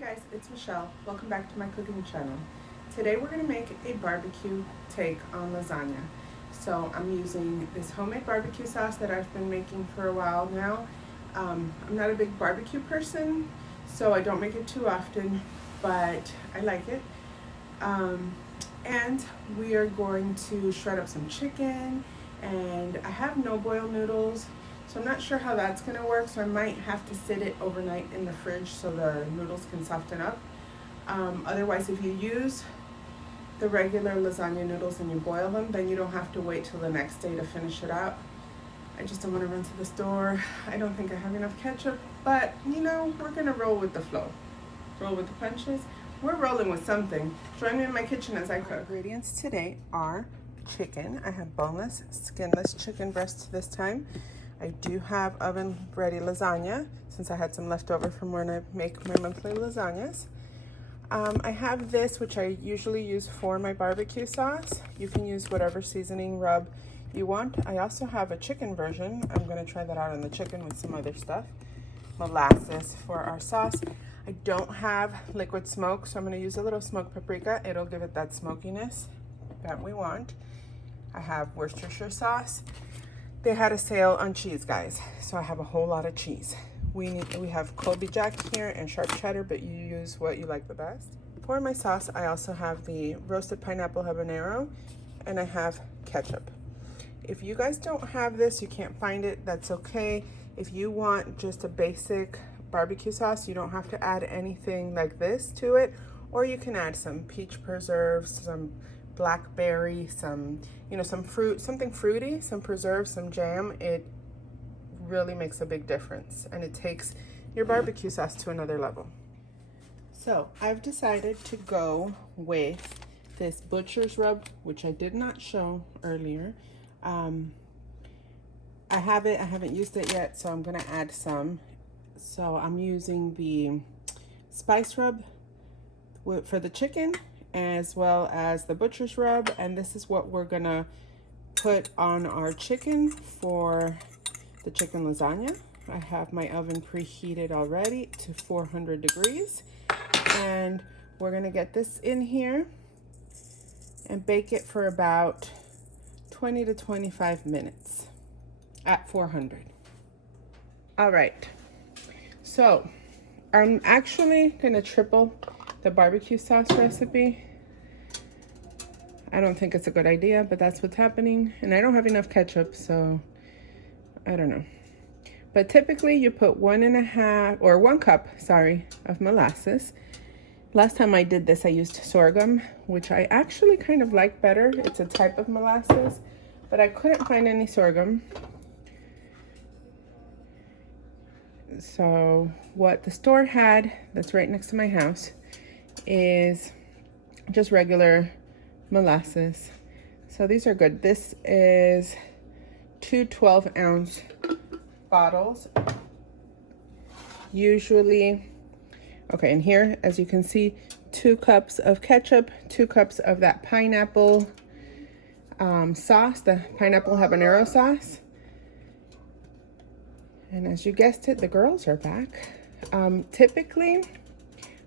guys, it's Michelle. Welcome back to my cooking channel. Today we're going to make a barbecue take on lasagna. So I'm using this homemade barbecue sauce that I've been making for a while now. I'm not a big barbecue person, so I don't make it too often, but I like it. And we are going to shred up some chicken, and I have no boil noodles. So I'm not sure how that's going to work, so I might have to sit it overnight in the fridge so the noodles can soften up. Otherwise, if you use the regular lasagna noodles and you boil them, then you don't have to wait till the next day to finish it up. I just don't want to run to the store. I don't think I have enough ketchup, but you know, we're going to roll with the flow. Roll with the punches. We're rolling with something. Join me in my kitchen as I cook. Ingredients today are chicken. I have boneless, skinless chicken breasts this time. I do have oven ready lasagna since I had some left over from when I make my monthly lasagnas. I have this, which I usually use for my barbecue sauce. You can use whatever seasoning rub you want. I also have a chicken version. I'm going to try that out on the chicken with some other stuff. Molasses for our sauce. I don't have liquid smoke, so I'm going to use a little smoked paprika. It'll give it that smokiness that we want. I have Worcestershire sauce. They had a sale on cheese, guys, so I have a whole lot of cheese. We have Colby Jack here and sharp cheddar, but you use what you like the best. For my sauce, I also have the roasted pineapple habanero, and I have ketchup. If you guys don't have this, you can't find it, that's okay. If you want just a basic barbecue sauce, you don't have to add anything like this to it, or you can add some peach preserves, some blackberry, some fruit, something fruity, some preserves, some jam. It really makes a big difference, and it takes your barbecue sauce to another level. So I've decided to go with this butcher's rub, which I did not show earlier. I haven't used it yet, so I'm gonna add some. So I'm using the spice rub for the chicken, as well as the butcher's rub, and this is what we're gonna put on our chicken for the chicken lasagna. I have my oven preheated already to 400 degrees, and we're gonna get this in here and bake it for about 20 to 25 minutes at 400. All right, so I'm actually gonna triple the barbecue sauce recipe. I don't think it's a good idea, but that's what's happening. And I don't have enough ketchup, so I don't know. But typically you put 1 cup, of molasses. Last time I did this, I used sorghum, which I actually kind of like better. It's a type of molasses, but I couldn't find any sorghum. So what the store had, that's right next to my house, is just regular molasses. So these are good. This is 2 12-ounce bottles. Usually, okay, and here, as you can see, 2 cups of ketchup, 2 cups of that pineapple sauce, the pineapple habanero sauce. And as you guessed it, the girls are back. Typically,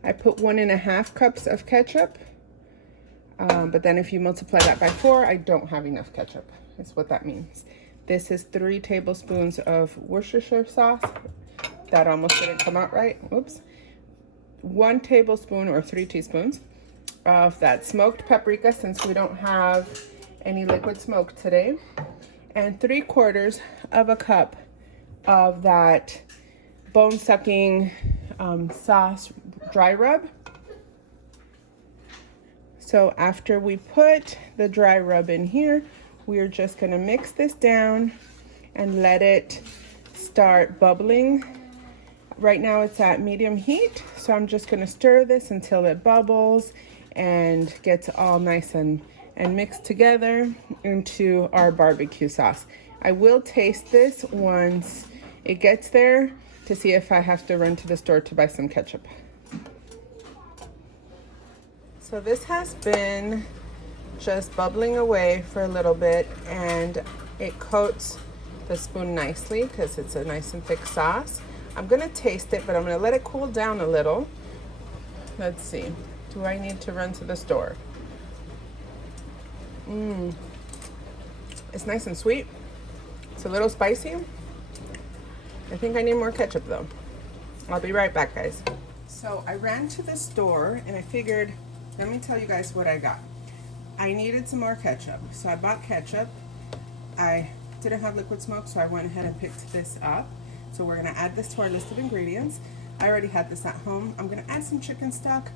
I put 1.5 cups of ketchup, but then if you multiply that by 4, I don't have enough ketchup, is what that means. This is 3 tablespoons of Worcestershire sauce. That almost didn't come out right, whoops. 1 tablespoon or 3 teaspoons of that smoked paprika, since we don't have any liquid smoke today. And 3/4 of a cup of that bone-sucking sauce dry rub. So after we put the dry rub in here, we're just gonna mix this down and let it start bubbling. Right now it's at medium heat, so I'm just gonna stir this until it bubbles and gets all nice and mixed together into our barbecue sauce. I will taste this once it gets there to see if I have to run to the store to buy some ketchup. So this has been just bubbling away for a little bit, and it coats the spoon nicely because it's a nice and thick sauce. I'm gonna taste it, but I'm gonna let it cool down a little Let's see. Do I need to run to the store? It's nice and sweet. It's a little spicy. I think I need more ketchup though. I'll be right back, guys. So I ran to the store and I figured, let me tell you guys what I got. I needed some more ketchup, so I bought ketchup. I didn't have liquid smoke, so I went ahead and picked this up. So we're gonna add this to our list of ingredients. I already had this at home. I'm gonna add some chicken stock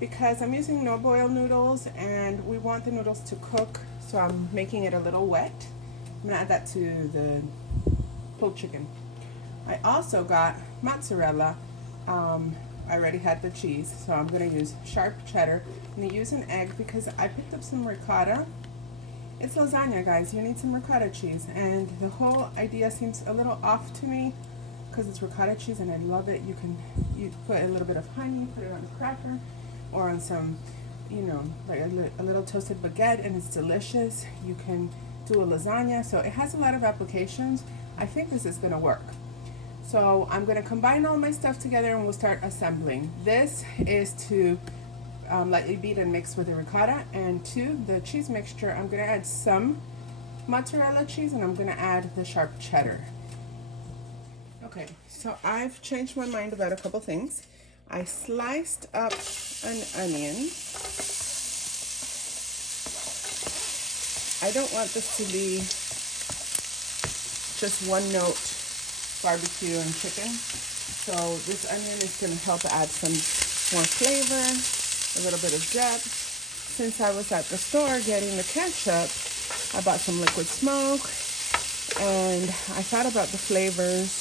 because I'm using no boil noodles and we want the noodles to cook, so I'm making it a little wet. I'm gonna add that to the pulled chicken. I also got mozzarella. I already had the cheese, so I'm gonna use sharp cheddar. I'm gonna use an egg because I picked up some ricotta. It's lasagna, guys. You need some ricotta cheese, and the whole idea seems a little off to me because it's ricotta cheese and I love it. You put a little bit of honey, put it on a cracker or on some, you know, like a little toasted baguette, and it's delicious. You can do a lasagna, so it has a lot of applications. I think this is gonna work. So I'm gonna combine all my stuff together and we'll start assembling. This is to lightly beat and mix with the ricotta, and to the cheese mixture I'm gonna add some mozzarella cheese and I'm gonna add the sharp cheddar. Okay, so I've changed my mind about a couple things. I sliced up an onion. I don't want this to be just one note barbecue and chicken. So this onion is going to help add some more flavor, a little bit of depth. Since I was at the store getting the ketchup, I bought some liquid smoke and I thought about the flavors,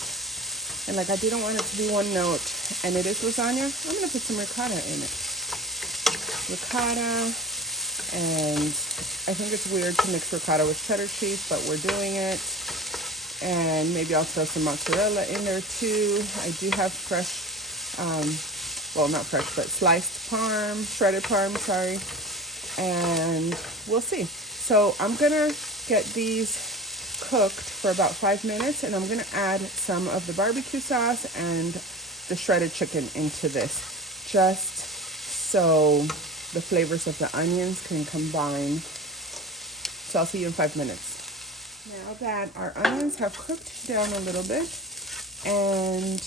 and like I didn't want it to be one note, and it is lasagna. I'm going to put some ricotta in it. Ricotta, and I think it's weird to mix ricotta with cheddar cheese, but we're doing it. And maybe I'll throw some mozzarella in there too. I do have fresh, well, not fresh, but sliced parm, shredded parm, sorry. And we'll see. So I'm gonna get these cooked for about 5 minutes, and I'm gonna add some of the barbecue sauce and the shredded chicken into this, just so the flavors of the onions can combine. So I'll see you in 5 minutes. Now that our onions have cooked down a little bit and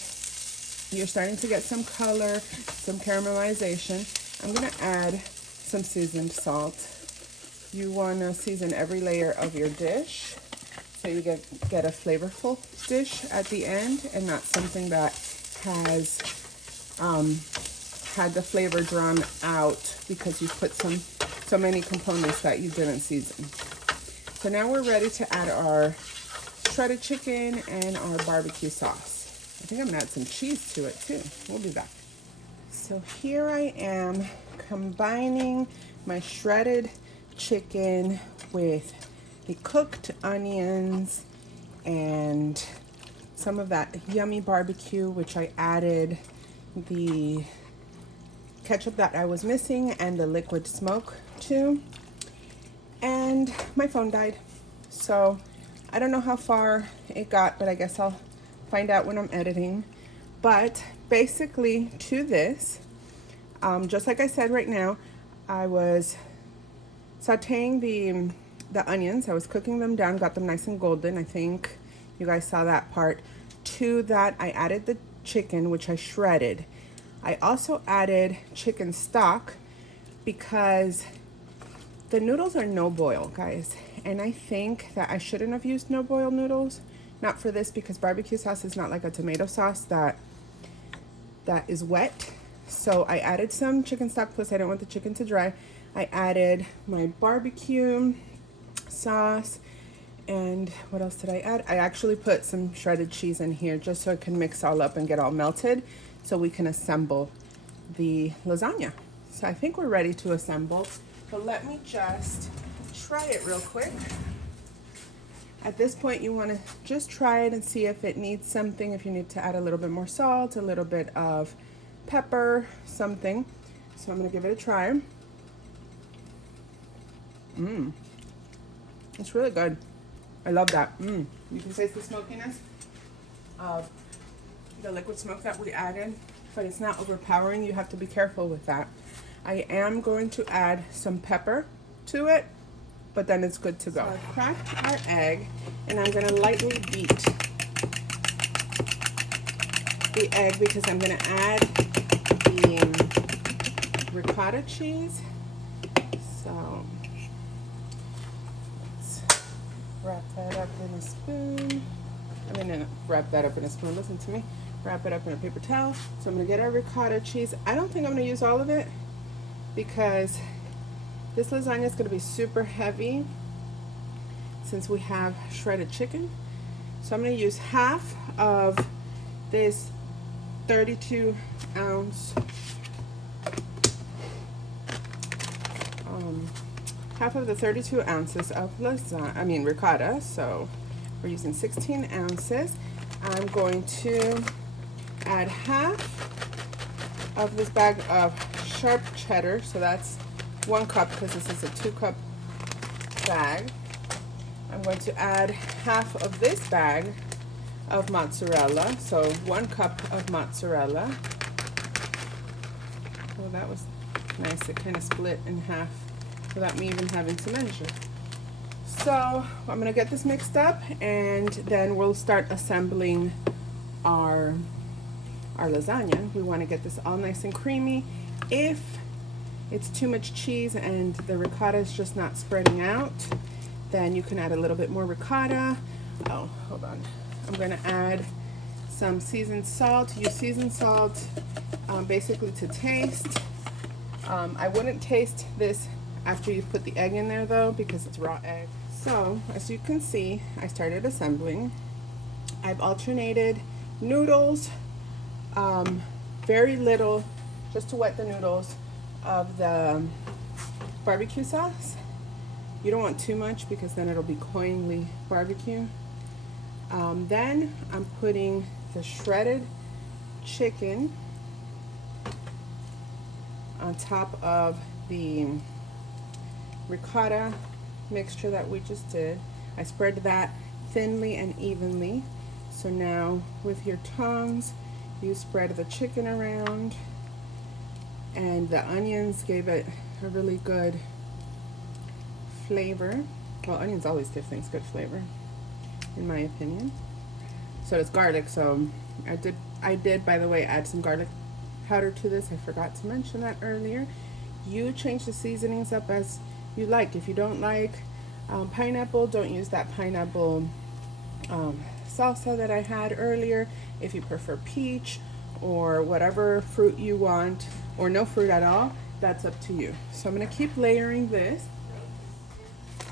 you're starting to get some color, some caramelization, I'm gonna add some seasoned salt. You wanna season every layer of your dish so you get a flavorful dish at the end, and not something that has had the flavor drawn out because you put so many components that you didn't season. So now we're ready to add our shredded chicken and our barbecue sauce. I think I'm gonna add some cheese to it too. We'll be back. So here I am combining my shredded chicken with the cooked onions and some of that yummy barbecue, which I added the ketchup that I was missing and the liquid smoke to. And my phone died, so I don't know how far it got, but I guess I'll find out when I'm editing. But basically to this, just like I said right now, I was sauteing the onions. I was cooking them down, got them nice and golden. I think you guys saw that part. To that, I added the chicken, which I shredded. I also added chicken stock because the noodles are no boil, guys, and I think that I shouldn't have used no boil noodles. Not for this, because barbecue sauce is not like a tomato sauce that is wet. So I added some chicken stock, plus I didn't want the chicken to dry. I added my barbecue sauce, and what else did I add? I actually put some shredded cheese in here just so it can mix all up and get all melted so we can assemble the lasagna. So I think we're ready to assemble. But let me just try it real quick. At this point, you want to just try it and see if it needs something, if you need to add a little bit more salt, a little bit of pepper, something. So I'm going to give it a try. It's really good. I love that. You can taste the smokiness of the liquid smoke that we added. but it's not overpowering. You have to be careful with that. I am going to add some pepper to it, but then it's good to go. So I've cracked our egg, and I'm gonna lightly beat the egg because I'm gonna add the ricotta cheese. So let's wrap that up in a spoon. Wrap that up in a spoon, listen to me. Wrap it up in a paper towel. So I'm gonna get our ricotta cheese. I don't think I'm gonna use all of it because this lasagna is gonna be super heavy since we have shredded chicken. So I'm gonna use half of this 32 ounce, half of the 32 ounces of ricotta. So we're using 16 ounces. I'm going to add half of this bag of sharp cheddar. So that's 1 cup because this is a 2-cup bag. I'm going to add half of this bag of mozzarella. So 1 cup of mozzarella. Oh, that was nice. It kind of split in half without me even having to measure. So I'm gonna get this mixed up, and then we'll start assembling our lasagna. We want to get this all nice and creamy. If it's too much cheese and the ricotta is just not spreading out, then you can add a little bit more ricotta. Oh, hold on. I'm gonna add some seasoned salt. Use seasoned salt basically to taste. I wouldn't taste this after you put the egg in there though, because it's raw egg. So as you can see, I started assembling. I've alternated noodles, very little, just to wet the noodles, of the barbecue sauce. You don't want too much because then it'll be cloyingly barbecue. Then I'm putting the shredded chicken on top of the ricotta mixture that we just did. I spread that thinly and evenly. So now with your tongs, you spread the chicken around, and the onions gave it a really good flavor. Well, onions always give things good flavor, in my opinion. So does garlic. So I did, by the way, add some garlic powder to this. I forgot to mention that earlier. You change the seasonings up as you like. If you don't like pineapple, don't use that pineapple salsa that I had earlier. If you prefer peach or whatever fruit you want, or no fruit at all, that's up to you. So I'm gonna keep layering this.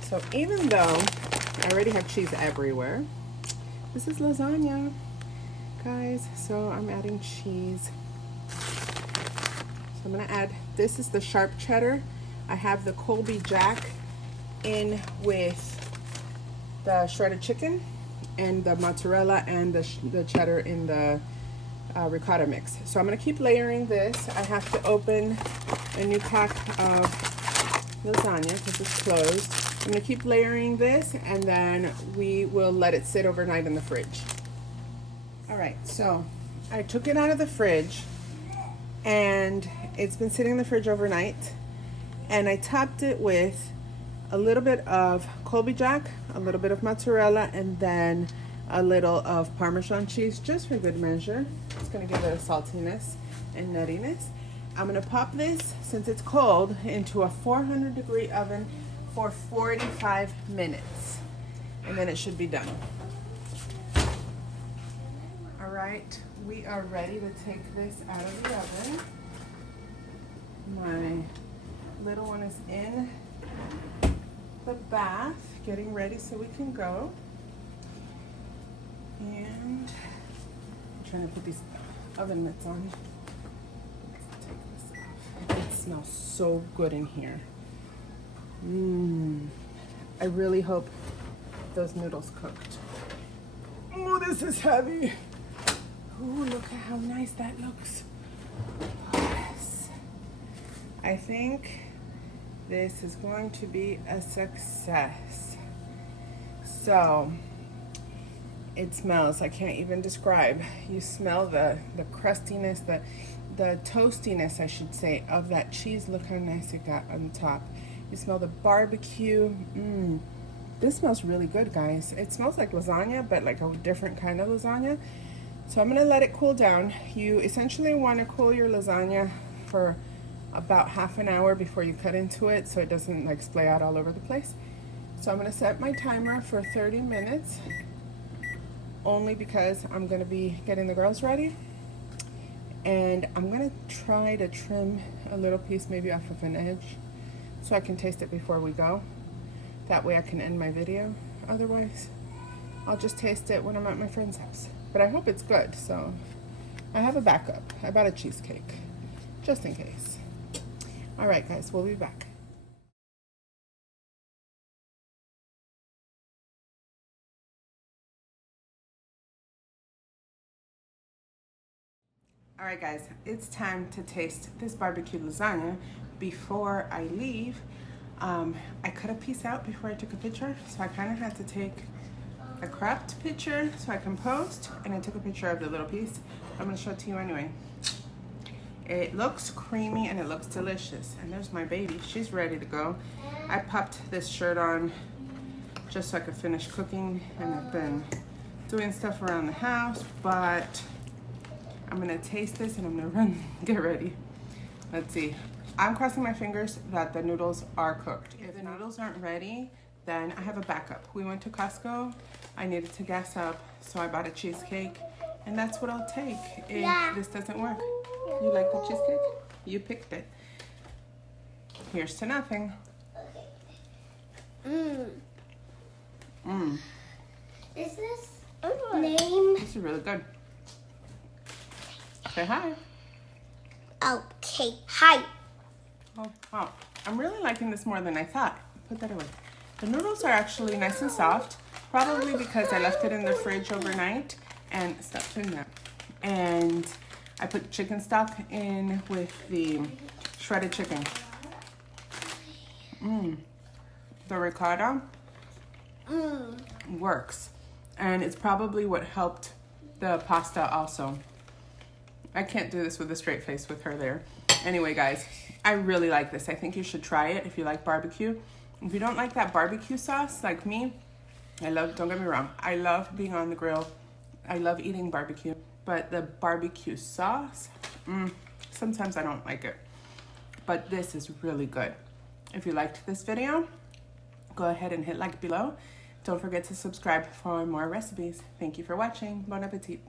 So even though I already have cheese everywhere, this is lasagna, guys. So I'm adding cheese. So I'm gonna add, this is the sharp cheddar. I have the Colby Jack in with the shredded chicken and the mozzarella and the cheddar in the ricotta mix. So I'm gonna keep layering this. I have to open a new pack of lasagna because it's closed. I'm gonna keep layering this, and then we will let it sit overnight in the fridge. All right, so I took it out of the fridge, and it's been sitting in the fridge overnight, and I topped it with a little bit of Colby Jack, a little bit of mozzarella, and then a little of Parmesan cheese, just for good measure. It's gonna give it a saltiness and nuttiness. I'm gonna pop this, since it's cold, into a 400-degree oven for 45 minutes, and then it should be done. All right, we are ready to take this out of the oven. My little one is in the bath, getting ready so we can go. And I'm trying to put these oven mitts on. Let's take this off. It smells so good in here. I really hope those noodles cooked. Oh, this is heavy. Oh, look at how nice that looks. Yes. I think this is going to be a success. So it smells, I can't even describe. You smell the crustiness, the toastiness, I should say, of that cheese. Look how nice it got on top. You smell the barbecue. This smells really good, guys. It smells like lasagna, but like a different kind of lasagna. So I'm gonna let it cool down. You essentially want to cool your lasagna for about half an hour before you cut into it, so it doesn't like splay out all over the place. So I'm gonna set my timer for 30 minutes, only because I'm gonna be getting the girls ready. And I'm gonna try to trim a little piece maybe off of an edge so I can taste it before we go. That way I can end my video. Otherwise, I'll just taste it when I'm at my friend's house. But I hope it's good, so I have a backup. I bought a cheesecake, just in case. All right, guys, we'll be back. All right, guys, it's time to taste this barbecue lasagna. Before I leave, I cut a piece out before I took a picture, so I kind of had to take a cropped picture so I can post, and I took a picture of the little piece. I'm gonna show it to you anyway. It looks creamy and it looks delicious. And there's my baby, she's ready to go. I popped this shirt on just so I could finish cooking, and I've been doing stuff around the house, but I'm gonna taste this and I'm gonna run, get ready. Let's see. I'm crossing my fingers that the noodles are cooked. If the noodles aren't ready, then I have a backup. We went to Costco. I needed to gas up, so I bought a cheesecake, and that's what I'll take if this doesn't work. You like the cheesecake? You picked it. Here's to nothing. Is this name? This is really good. Say hi. Okay, hi. Oh, wow. I'm really liking this more than I thought. Put that away. The noodles are actually nice and soft, probably because I left it in the fridge overnight and stop doing that. And I put chicken stock in with the shredded chicken. The ricotta works, and it's probably what helped the pasta also. I can't do this with a straight face with her there. Anyway, guys, I really like this. I think you should try it if you like barbecue. If you don't like that barbecue sauce like me, don't get me wrong, I love being on the grill. I love eating barbecue, but the barbecue sauce, sometimes I don't like it. But this is really good. If you liked this video, go ahead and hit like below. Don't forget to subscribe for more recipes. Thank you for watching. Bon appetit.